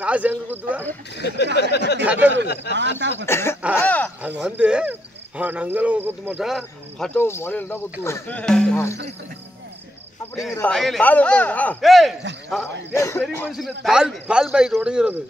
காசு எங்க குத்துவா அங்க வந்து நாங்களும் குத்த மாட்டோம் கட்டவும் முறையில் தான் குத்துவோம் பால் பாக்கெட் உடைஞ்சிருது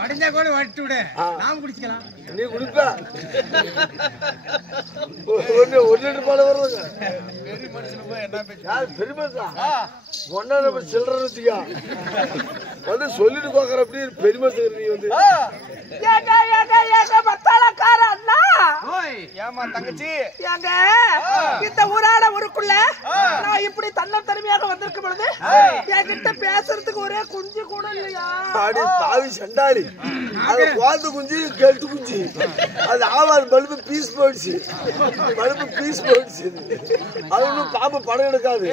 உடைஞ்சா கூட வட்டு விடு நாம குடிச்சுக்கலாம் நீ குடிப்பா ஒரு லிட்டர் பால் வருவாங்க பெரிய மனுஷன் போய் என்ன பேச்சு பெரிய மனுஷன் ஒன்னா நம்ம சில்லற வச்சுக்கா வந்து சொல்லிட்டு பாக்குற அப்படி பெரிய மனுஷன் நீ வந்து ஏமா தங்கச்சி ஏங்க இந்த ஊராட ஊருக்குள்ள நான் இப்படி தன்னந்தனிமையாக வந்திருக்க பொழுது என்கிட்ட பேசுறதுக்கு ஒரே குஞ்சு கூட இல்லையா? அடி பாவி சண்டாளி அது குழந்தை குஞ்சு கெட்டு குஞ்சு அது ஆவாது பல்பு பீஸ் போயிடுச்சு அது ஒன்றும் பாம்பு படம் எடுக்காது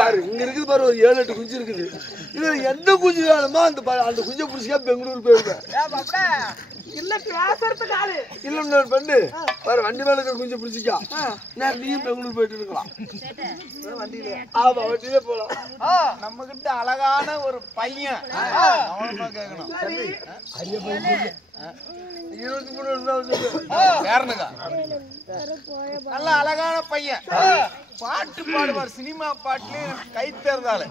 பாரு இங்க இருக்குது பாரு ஒரு 7-8 குஞ்சு இருக்குது இதுல எந்த குஞ்சு வேணுமோ அந்த குஞ்சை பிடிச்சிக்கா பெங்களூர் போயிருவேன் இல்ல பேசுறதுக்கு ஆளு இல்ல பண்ணு பாரு வண்டி மேல இருக்கிற குஞ்சு பிடிச்சிக்கா நான் நீயும் பெங்களூர் போயிட்டு இருக்கலாம் வண்டியில ஆமா வண்டியிலே போலாம் நம்ம கிட்ட அழகான ஒரு பையன் அவனமா கேட்கணும் 23 வருஷம் பேரனுக்கா நல்ல அழகான பையன் பாட்டு பாடுவார் சினிமா பாட்டுல கை தேர்ந்தாள்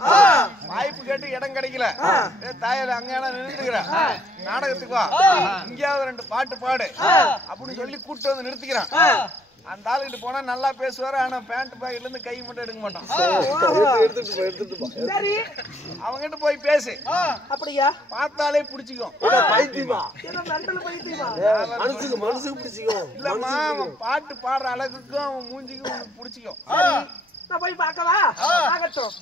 வாய்ப்பு கேட்டு இடம் கிடைக்கல தாயார் அங்க நின்றுக்கிற நாடகத்துக்கு வா இங்கேயாவது 2 பாட்டு பாடு அப்படின்னு சொல்லி கூப்பிட்டு வந்து நிறுத்திக்கிறான் அந்த ஆளுகிட்ட போனா நல்லா பேசுவாரு ஆனா பேண்ட் பாக்கெட்ல இருந்து கை மட்டும் எடுக்க மாட்டான் சரி அவங்கிட்ட போய் பேசு அப்படியா பார்த்தாலே பிடிச்சிக்கும் பைத்தியமா மெண்டல் பைத்தியமா மனசுக்கு பிடிச்சிக்கும் இல்லம்மா அவன் பாட்டு பாடுற அழகுக்கும் அவன் மூஞ்சிக்கும் பிடிச்சிக்கும் நான் போய் பார்க்கவா ஆகட்டும்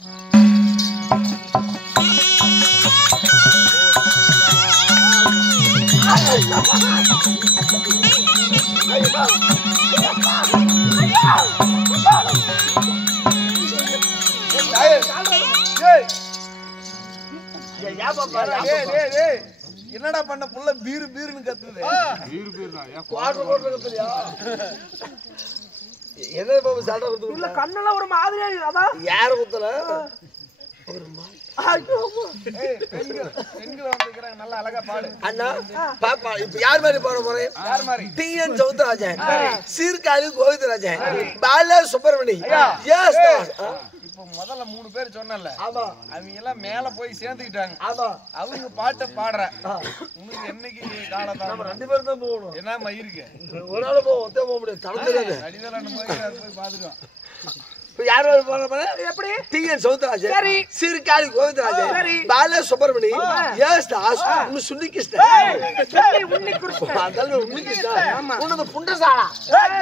என்னடா பண்ண புள்ள பீரு பீருன்னு கத்துது என்ன பாபு சாட்டை குத்து இல்ல கண்ணெல்லாம் ஒரு மாதிரியா அதான் யார குத்தல ஒரு பெண்கள் வந்துக்கிறாங்க நல்லா அழகா பாடு அண்ணா பாப்பா இப்ப யார் மாதிரி பாட போறேன் யார் மாதிரி டிஎன் சௌந்தரராஜன் சீர்காழி கோவிந்தராஜன் பால சுப்பிரமணி இப்ப முதல்ல 3 பேர் சொன்னல ஆமா அவங்க எல்லாம் மேல போய் சேர்ந்துக்கிட்டாங்க ஆமா அவங்க பாட்டை பாடுற உங்களுக்கு என்னைக்கு காலம் தான் நம்ம 2 பேரும் தான் போகணும் என்னமா இருக்கு ஒரு நாள் போக முடியாது தடத்துல அடிதலான போய் பாத்துருவோம் யார் போற எப்படி டிஎன் சௌந்தரராஜன் சரி சிறுகாளி கோவிந்தராஜன் சரி பால சுப்பிரமணி எஸ் தாஸ் சுன்னி கிருஷ்ணன் உன்னி கிருஷ்ணன் அதல்ல உன்னி கிருஷ்ணன் உன்னது புண்டசாலா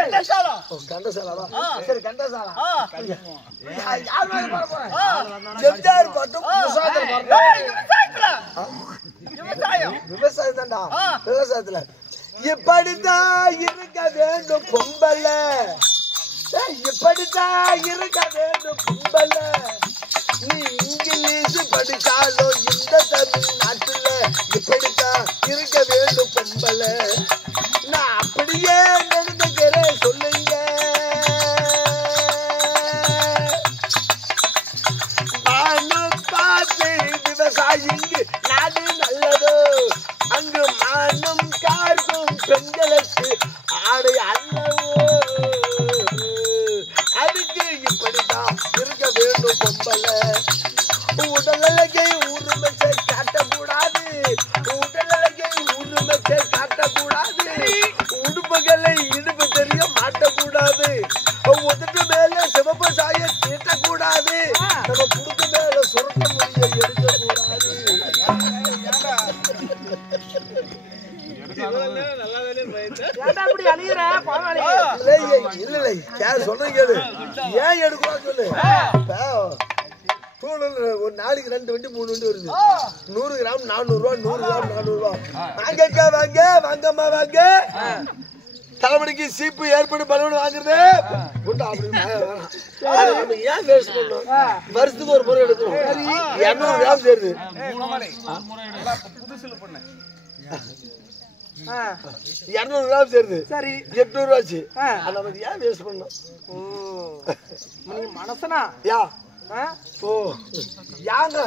கண்டசாலா கண்டசாலாவா சரி கண்டசாலா யார் போற ஜெப்தார் பட்டு புசாதர் விவசாயம் தான்டா விவசாயத்துல இப்படிதான் இருக்க வேண்டும் பொம்பல இப்படித்தான் இருக்க வேண்டும் பொம்பல நீ இங்கிலீஷ் படிச்சாலும் இந்த தமிழ்நாட்டுல இப்படித்தான் இருக்க வேண்டும் பொம்பல நான் அப்படியே நடந்துக்கிறேன் சொல்லுங்க மானும் பார்த்து விவசாயிங்க நாடு நல்லதோ அங்கு மானும் கார்க்கும் பெண்களுக்கு ஆடை அல்லவோ அதுக்கு இப்படித்தான் இருக்க வேண்டும் பொம்பல உடல் அழகை உரிமைச்சை காட்டக்கூடாது உடல் அழகை உரிமைச்சை காட்டக்கூடாது உடுப்புகளை இடுப்பு தெரிய மாட்டக்கூடாது உதட்டு மேல சிவப்பு சாய தீட்டக்கூடாது நம்ம புடுக்கு மேல சுரட்ட முடிய எடுக்கக்கூடாது இல்ல சொல்றேன் கேளு ஏன் எடுக்கலாம் சொல்லு ஒரு நாளைக்கு 2 வண்டி 3 வண்டி வருது 100 கிராம் 400 ரூபா 100 கிராம் 400 ரூபா வாங்கக்கா வாங்க வாங்கம்மா வாங்க தலைமுடிக்கு சீப்பு ஏற்பட்டு பலவன் வாங்குறது அப்படி ஏன் வேஸ்ட் பண்ணோம் வருஷத்துக்கு ஒரு முறை எடுக்கணும் 200 கிராம் சேருது புதுசுல 200 கிராம் சேருது சரி 800 ரூபாச்சு நம்ம ஏன் வேஸ்ட் பண்ணோம் நீ மனசனா யா ஓ யாங்க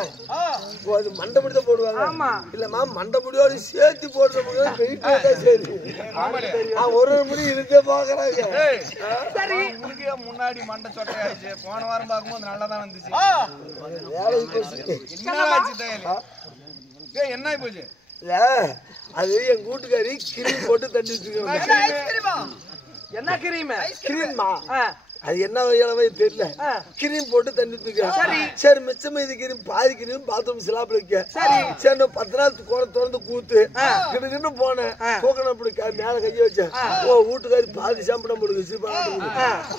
அது மண்டை முடிதான் போடுவாங்க ஆமா இல்லம்மா மண்டை முடியோடு சேர்த்து போடுற சரி ஒரு முடி இருந்தே பாக்குறாங்க சரி உனக்கே முன்னாடி மண்டை சொட்டை ஆயிடுச்சு போன வாரம் பார்க்கும்போது நல்லாதான் வந்துச்சு என்ன ஆச்சு தயலி என்ன ஆயி போச்சு இல்ல அது என் கூட்டுக்காரி கிரீம் போட்டு தண்டிட்டு இருக்காங்க என்ன கிரீம் கிரீம்மா அது என்ன வகையாலவே தெரியல கிரீம் போட்டு தண்ணிட்டு இருக்கேன் சரி மிச்சமா இது கிரீம் பாதி கிரீம் பாத்ரூம் சிலாப்பில் வைக்க சரி 10 நாள் திறந்து கூத்து கிட்ட போனேன் கோகன அப்படி மேல கைய வச்சேன் ஓ வீட்டுக்காரி பாதி சாப்பிட முடியுது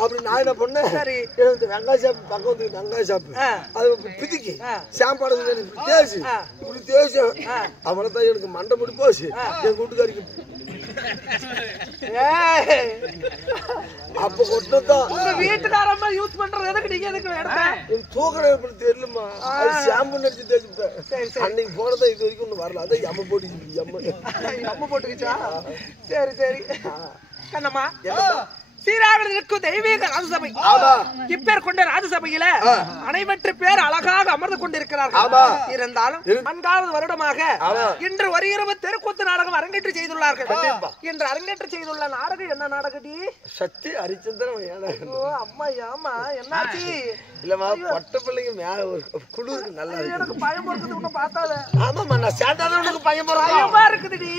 அப்படி நான் என்ன பண்ணேன் வெங்காய சாப்பு பக்கம் வந்து வெங்காய சாப்பு அது பிதிக்கி சாப்பாடு தேய்ச்சி இப்படி தேய்ச்சேன் அவ்வளவுதான் எனக்கு மண்டை முடி போச்சு என் வீட்டுக்காரிக்கு அப்ப கொட்டதான் வீட்டுக்காரமா யூஸ் பண்றது எதுக்கு நீங்க எதுக்கு எடுத்தேன் தூக்கணும் எப்படி தெரியலமா ஷாம்பு நடிச்சு தேய்ச்சிட்டேன் அன்னைக்கு போனதான் இது வரைக்கும் ஒண்ணு வரல அதான் எம்ம போட்டுச்சு எம்ம போட்டுக்கிச்சா சரி சரி என்னம்மா சீராவில் இருக்கும் தெய்வீக ராஜசபை இப்பேர் கொண்ட ராஜசபையில அனைவற்று பேர் அழகாக அமர்ந்து கொண்டிருக்கிறார்கள் இருந்தாலும் 4வது வருடமாக இன்று வருகிற தெருக்கூத்து நாடகம் அரங்கேற்று செய்துள்ளார்கள் இன்று அரங்கேற்று செய்துள்ள நாடகம் என்ன நாடகடி சக்தி ஹரிச்சந்திரன் அம்மா ஆமா என்னாச்சு இல்லமா பட்ட பிள்ளைங்க மேல ஒரு குளிருக்கு நல்லா இருக்கு எனக்கு பயம் இருக்குது உன்னை பார்த்தால ஆமாமா நான் சேட்டாதவனுக்கு பயம் போறேன் பயமா இருக்குதுடி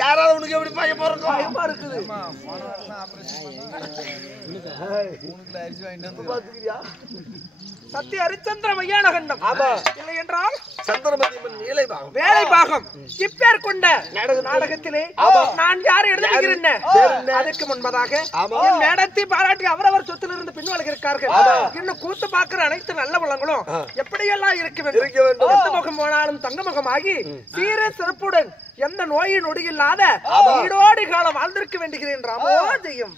சேராதவனுக்கு எப்படி பயம் போறேன் பயமா இருக்குது சத்திய ஹரிச்சந்திர மையானகண்டம் இல்லை என்றால் சந்திரமதியம்மன் வேலை பாகம் இப்பேர் கொண்ட நாடகத்திலே நான் யாரை எழுதுகிறேன் அதுக்கு முன்பதாக என் மேடத்தை பாராட்டி அவரவர் சொத்திலிருந்து பின்வழக இருக்கார்கள் இன்னும் கூத்து பார்க்கிற அனைத்து நல்ல வளங்களும் எப்படியெல்லாம் இருக்க வேண்டும் எந்த முகம் போனாலும் தங்க முகமாகி சீர சிறப்புடன் எந்த நோயின் நொடியில்லாத ஈடோடி காலம் வாழ்ந்திருக்க வேண்டுகிறேன் ராமோஜயம்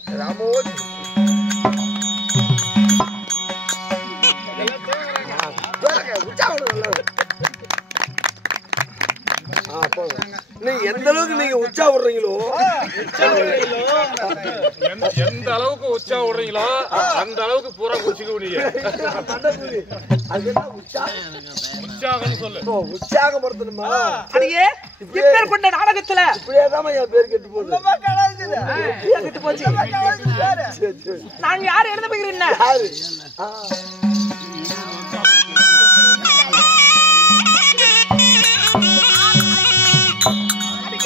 நீ எந்த அளவுக்கு நீங்க உச்சா விடுறீங்களோ எந்த அளவுக்கு உச்சா விடுறீங்களோ அந்த அளவுக்கு பூரா குச்சிக்க முடியும் உற்சாகப்படுத்தணுமா அடியே இப்பேர் கொண்ட நாடகத்துல இப்படியேதான் என் பேர் கெட்டு போகுது கெட்டு போச்சு நான் யார் எழுத போகிறேன்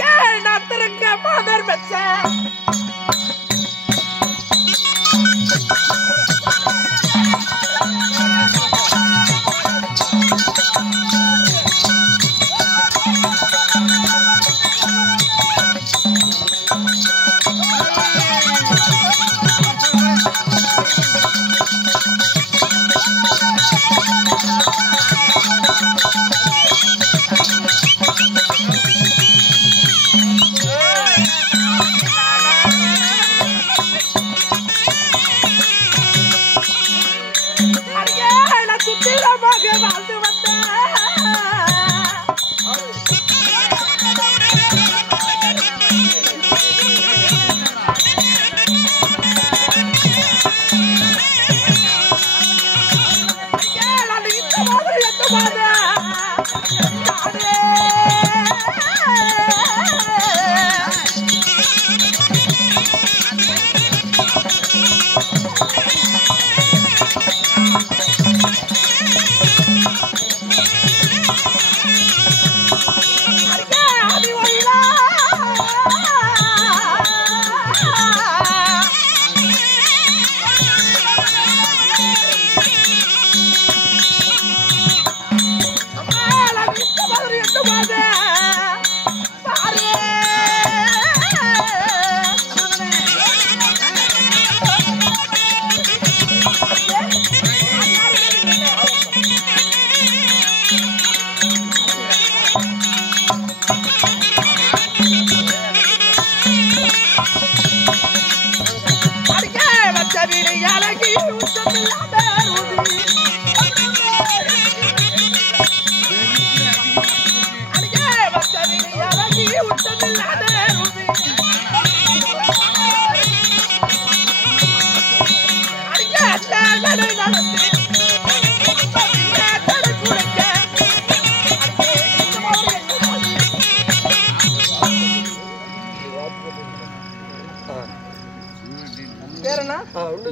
யாரு நாத்திருங்க மாதர் வச்ச வாழ்ந்து வந்த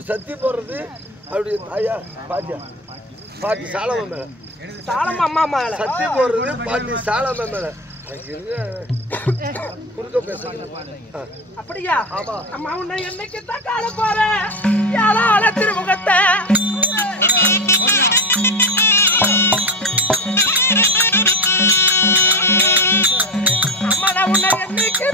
சத்தி போடுறது அப்படி தாயா பாட்டியா பாட்டி சாலமா மேல சாலமா அம்மா மேல சத்தி போடுறது பாட்டி சாலமா மேல குறுக்க பேசுறது அப்படியா அம்மா உன்னை என்னைக்கு தான் காண போறேன் யாரால திருமுகத்தை அம்மா நான் உன்னை என்னைக்கு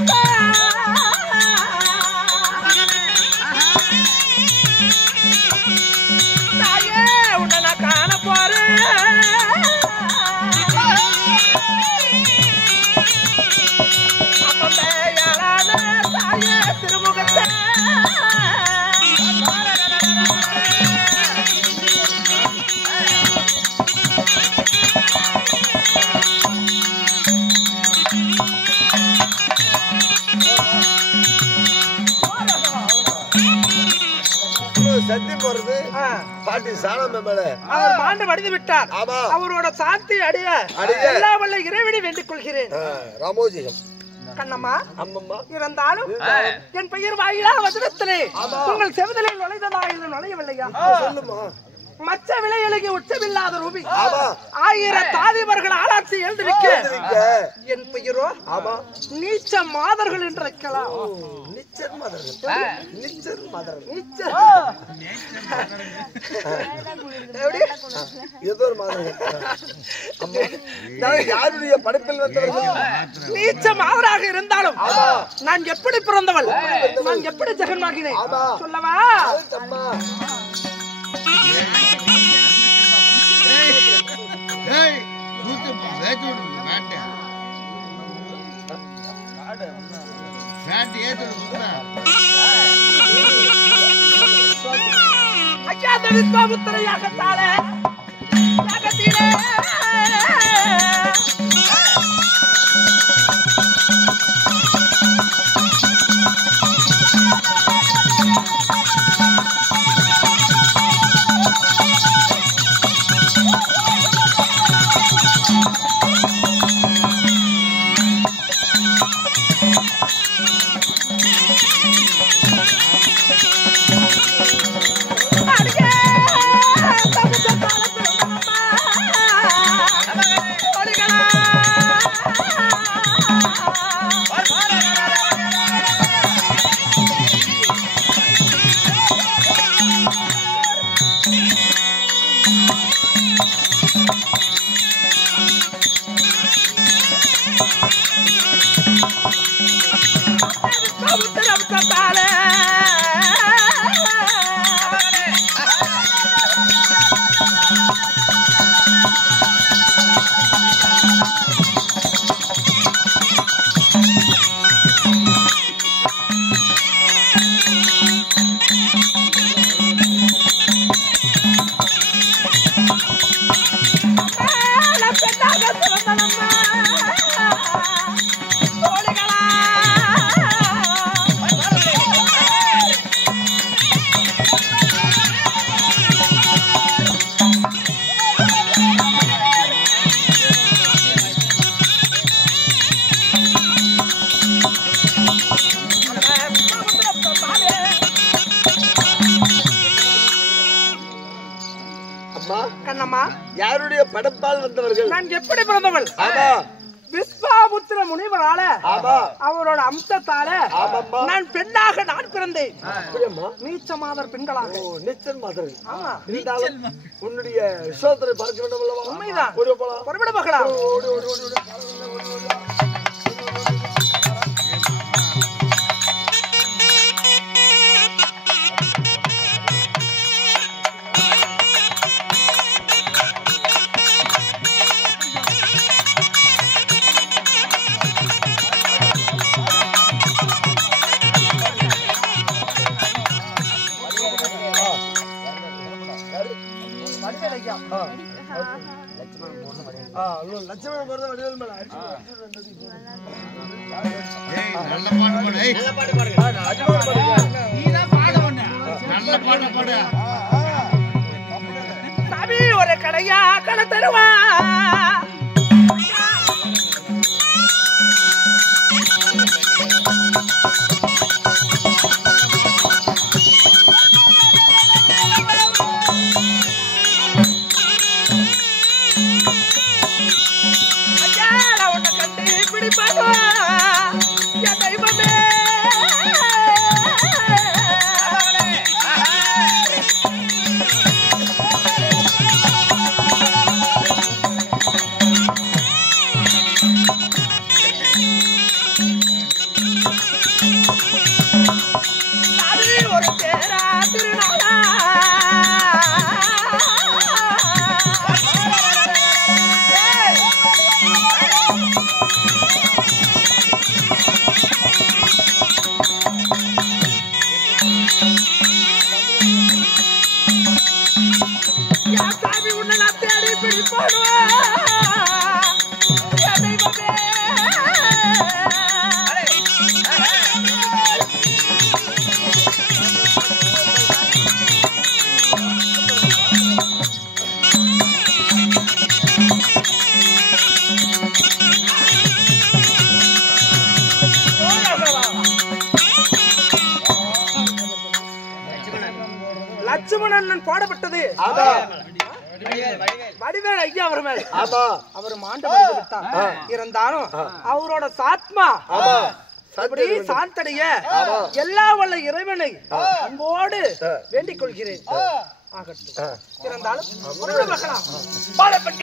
தாயே உன்னை நான் காண போறேன் அம்மா யாரால தாயே திருமுகத்தை சத்தி போறது பாட்டி சாலமா மேல அவர் மாண்டு மடிந்து விட்டார். ஆமா. அவரோட சாந்தி அடைய எல்லா வல்ல இறைவனை வேண்டிக் கொள்கிறேன். ராமோஜிகம் கண்ணம்மா அம்மம்மா இருந்தாலும் என் பெயர் வாயிலா வசனத்திலே உங்கள் செவிதலில் நுழைந்ததா இல்லை நுழையவில்லையா? சொல்லுமா. மச்ச விலையழகி உச்சமில்லாத ரூபி 1000 தாதிபர்கள் ஆராய்ச்சி எழுந்திருக்க என் பெயரோ நீச்ச மாதர்கள் என்று வைக்கலாம். நிச்சர் மாதர்கள் நிச்சர் மாதர்கள் நீச்ச ஏதோ ஒரு மாதர்கள் யாருடைய படைப்பில் வந்தவர்கள் நீச்ச மாதராக இருந்தாலும் நான் எப்படி பிறந்தவள், நான் எப்படி ஜெகன்மாகினேன் சொல்லவா? அஜாத விஸ்வாமுத்திர யாகத்தால யாகத்திலே அம்மா கண்ணம்மா யாருடைய படப்பால் வந்தவர்கள்? நான் எப்படி பிறந்தவள்? ஆமா விஸ்வாபுத்திர முனிவரால ஆமா அவரோட அம்சத்தால ஆமாம்மா. நான் பெண்ணாக நான் பிறந்தேன். அப்படியம்மா? நீச்சமாதர் பெண்களாக. ஓ நீச்சல் மாதிரி. ஆமா இருந்தாலும் உன்னுடைய விஸ்வாசத்தை பார்க்க வேண்டும் அல்லவா? உண்மைதான். ஓடி போலாம். புறப்பட பார்க்கலாம். ஓடி ஓடி ஓடி ஓடி. லட்சுமணன் போறது வடிவேல் மேல சாமி ஒரு கடையா கடை தருவா லட்சுமணன் போடப்பட்டது வடிவேல் ஐயா அவர் மேல். அவர் மாண்டவர் இருந்தாலும் அவரோட சாத்மா அப்படி சாந்தடைய எல்லா வல்ல இறைவனை அன்போடு வேண்டிக் கொள்கிறேன். ஆகட்டும் இருந்தாலும்